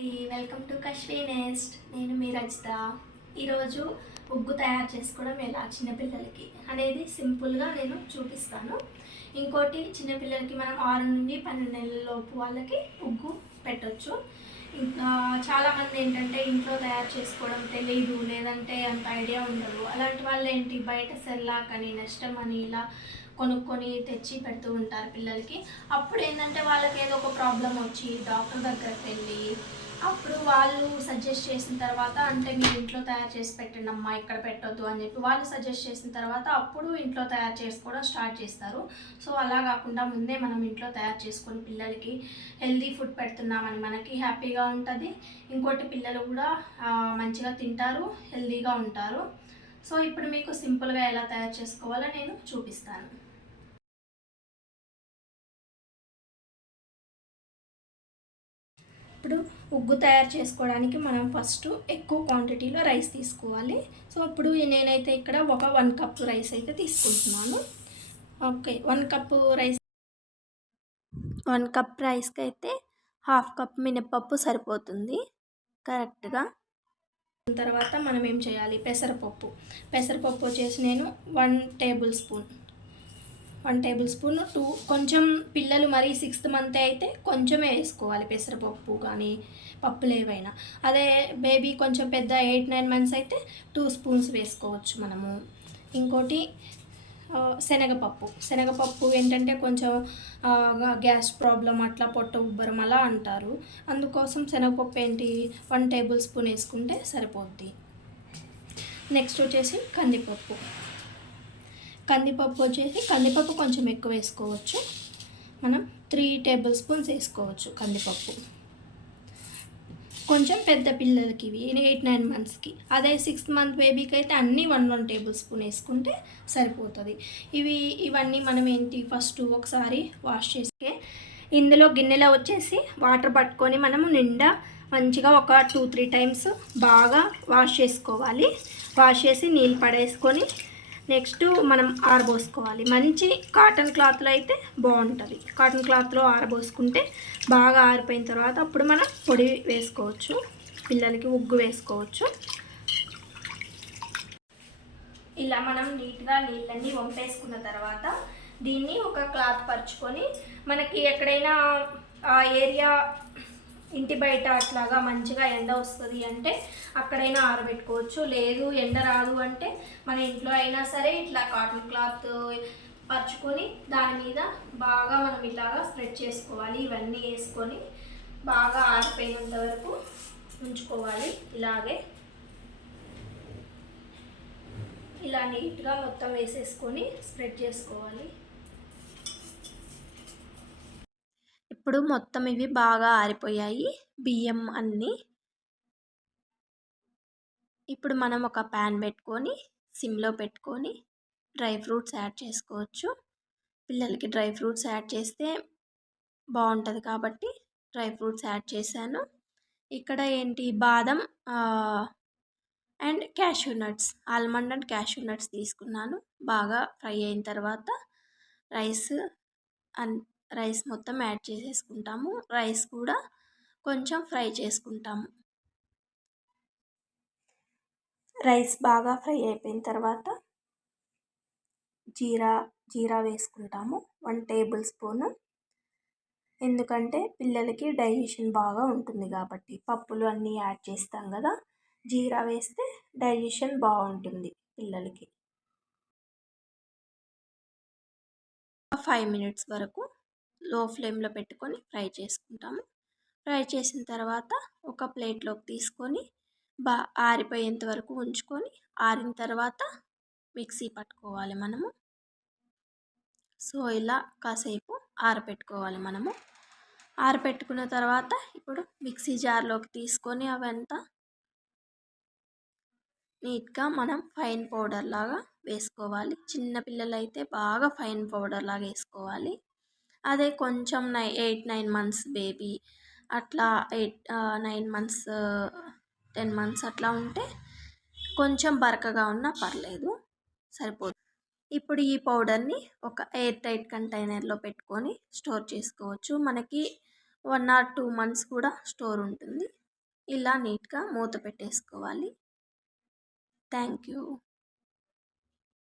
అండి, welcome to కశ్వీ NEFT. నేను మీ రజిత. ఈరోజు ఉగ్గు తయారు చేసుకోవడం ఎలా చిన్నపిల్లలకి అనేది సింపుల్గా నేను చూపిస్తాను. ఇంకోటి, చిన్నపిల్లలకి మనం 6 నుండి 12 నెలల లోపు వాళ్ళకి ఉగ్గు పెట్టచ్చు. ఇంకా చాలామంది ఏంటంటే ఇంట్లో తయారు చేసుకోవడం తెలియదు, లేదంటే అంత ఐడియా ఉండదు. అలాంటి వాళ్ళు ఏంటి, బయట సెర్లాక్ అని, నెస్టమ్ అని ఇలా కొనుక్కొని తెచ్చి పెడుతూ ఉంటారు పిల్లలకి. అప్పుడు ఏంటంటే వాళ్ళకి ఏదో ఒక ప్రాబ్లం వచ్చి డాక్టర్ దగ్గరికి వెళ్ళి అప్పుడు వాళ్ళు సజెస్ట్ చేసిన తర్వాత, అంటే మీరు ఇంట్లో తయారు చేసి పెట్టండి అమ్మా, ఇక్కడ పెట్టొద్దు అని చెప్పి వాళ్ళు సజెస్ట్ చేసిన తర్వాత అప్పుడు ఇంట్లో తయారు చేసుకోవడం స్టార్ట్ చేస్తారు. సో అలా కాకుండా ముందే మనం ఇంట్లో తయారు చేసుకొని పిల్లలకి హెల్దీ ఫుడ్ పెడుతున్నామని మనకి హ్యాపీగా ఉంటుంది. ఇంకోటి, పిల్లలు కూడా మంచిగా తింటారు, హెల్దీగా ఉంటారు. సో ఇప్పుడు మీకు సింపుల్గా ఎలా తయారు చేసుకోవాలో నేను చూపిస్తాను. ఇప్పుడు ఉగ్గు తయారు చేసుకోవడానికి మనం ఫస్ట్ ఎక్కువ క్వాంటిటీలో రైస్ తీసుకోవాలి. సో ఇప్పుడు నేనైతే ఇక్కడ ఒక 1 కప్ రైస్ అయితే తీసుకుంటున్నాను. ఓకే, 1 కప్ రైస్, 1 కప్ రైస్కి అయితే 1/2 కప్ మినపప్పు సరిపోతుంది కరెక్ట్గా. తర్వాత మనం ఏం చేయాలి, పెసరపప్పు వచ్చేసి నేను 1 టేబుల్ స్పూన్, 1 టేబుల్ స్పూన్. కొంచెం పిల్లలు మరి 6th మంత్ అయితే కొంచెమే వేసుకోవాలి పెసరపప్పు కానీ పప్పులు ఏవైనా. అదే బేబీ కొంచెం పెద్ద 8-9 మంత్స్ అయితే 2 స్పూన్స్ వేసుకోవచ్చు మనము. ఇంకోటి శనగపప్పు ఏంటంటే కొంచెం గ్యాస్ ప్రాబ్లం, అట్లా పొట్ట ఉబ్బరం అలా అంటారు. అందుకోసం శనగపప్పు ఏంటి 1 టేబుల్ స్పూన్ వేసుకుంటే సరిపోద్ది. నెక్స్ట్ వచ్చేసి కందిపప్పు కొంచెం ఎక్కువ వేసుకోవచ్చు. మనం 3 టేబుల్ స్పూన్స్ వేసుకోవచ్చు కందిపప్పు. కొంచెం పెద్ద పిల్లలకి ఇవి 8-9 మంత్స్కి. అదే 6th మంత్ బేబీకి అయితే అన్నీ 1 టేబుల్ స్పూన్ వేసుకుంటే సరిపోతుంది. ఇవన్నీ మనం ఏంటి ఫస్ట్ ఒకసారి వాష్ చేసుకే ఇందులో గిన్నెలో వచ్చేసి వాటర్ పట్టుకొని మనము నిండా మంచిగా ఒక 2-3 టైమ్స్ బాగా వాష్ చేసుకోవాలి. వాష్ చేసి నీళ్ళు పడేసుకొని నెక్స్ట్ మనం ఆరబోసుకోవాలి. మంచి కాటన్ క్లాత్లో అయితే బాగుంటుంది. కాటన్ క్లాత్లో ఆరబోసుకుంటే బాగా ఆరిపోయిన తర్వాత అప్పుడు మనం పొడి వేసుకోవచ్చు, పిల్లలకి ఉగ్గు వేసుకోవచ్చు. ఇలా మనం నీట్గా నీళ్ళన్నీ వంపేసుకున్న తర్వాత దీన్ని ఒక క్లాత్ పరుచుకొని, మనకి ఎక్కడైనా ఆ ఏరియా ఇంటి బయట అట్లాగా మంచిగా ఎండ వస్తుంది అంటే అక్కడైనా ఆరబెట్టుకోవచ్చు. లేదు ఎండ రాదు అంటే మన ఇంట్లో అయినా సరే ఇట్లా కాటన్ క్లాత్ పరుచుకొని దాని మీద బాగా మనం ఇలాగా స్ప్రెడ్ చేసుకోవాలి. ఇవన్నీ వేసుకొని బాగా ఆరిపోయినంత వరకు ఉంచుకోవాలి. ఇలా నీట్గా మొత్తం వేసేసుకొని స్ప్రెడ్ చేసుకోవాలి. ఇప్పుడు మొత్తం ఇవి బాగా ఆరిపోయాయి బియ్యం అన్నీ. ఇప్పుడు మనం ఒక ప్యాన్ పెట్టుకొని సిమ్లో పెట్టుకొని డ్రై ఫ్రూట్స్ యాడ్ చేసుకోవచ్చు. పిల్లలకి డ్రై ఫ్రూట్స్ యాడ్ చేస్తే బాగుంటుంది కాబట్టి డ్రై ఫ్రూట్స్ యాడ్ చేశాను. ఇక్కడ ఏంటి, బాదం and cashew nuts, almond and cashew nuts తీసుకున్నాను. బాగా ఫ్రై అయిన తర్వాత రైస్ మొత్తం యాడ్ చేసేసుకుంటాము. రైస్ కూడా కొంచెం ఫ్రై చేసుకుంటాము. రైస్ బాగా ఫ్రై అయిపోయిన తర్వాత జీరా వేసుకుంటాము 1 టేబుల్ స్పూను. ఎందుకంటే పిల్లలకి డైజెషన్ బాగా ఉంటుంది కాబట్టి, పప్పులు అన్నీ యాడ్ చేస్తాం కదా, జీరా వేస్తే డైజెషన్ బాగుంటుంది పిల్లలకి. 5 minutes వరకు లో ఫ్లేమ్లో పెట్టుకొని ఫ్రై చేసుకుంటాము. ఫ్రై చేసిన తర్వాత ఒక ప్లేట్లోకి తీసుకొని ఆరిపోయేంత వరకు ఉంచుకొని, ఆరిన తర్వాత మిక్సీ పట్టుకోవాలి మనము. సో ఇలా కాసేపు ఆరబెట్టుకోవాలి మనము. ఆరబెట్టుకున్న తర్వాత ఇప్పుడు మిక్సీ జార్లోకి తీసుకొని అవంతా నీట్గా మనం ఫైన్ పౌడర్ లాగా వేసుకోవాలి. చిన్నపిల్లలు అయితే బాగా ఫైన్ పౌడర్ లాగా వేసుకోవాలి. అదే కొంచెం 8-9 మంత్స్ బేబీ అట్లా 9 మంత్స్ 10 మంత్స్ అట్లా ఉంటే కొంచెం బరకగా ఉన్నా పర్లేదు, సరిపోతుంది. ఇప్పుడు ఈ పౌడర్ని ఒక ఎయిర్ టైట్ కంటైనర్లో పెట్టుకొని స్టోర్ చేసుకోవచ్చు. మనకి 1 or 2 months కూడా స్టోర్ ఉంటుంది. ఇలా నీట్గా మూత పెట్టేసుకోవాలి. Thank you.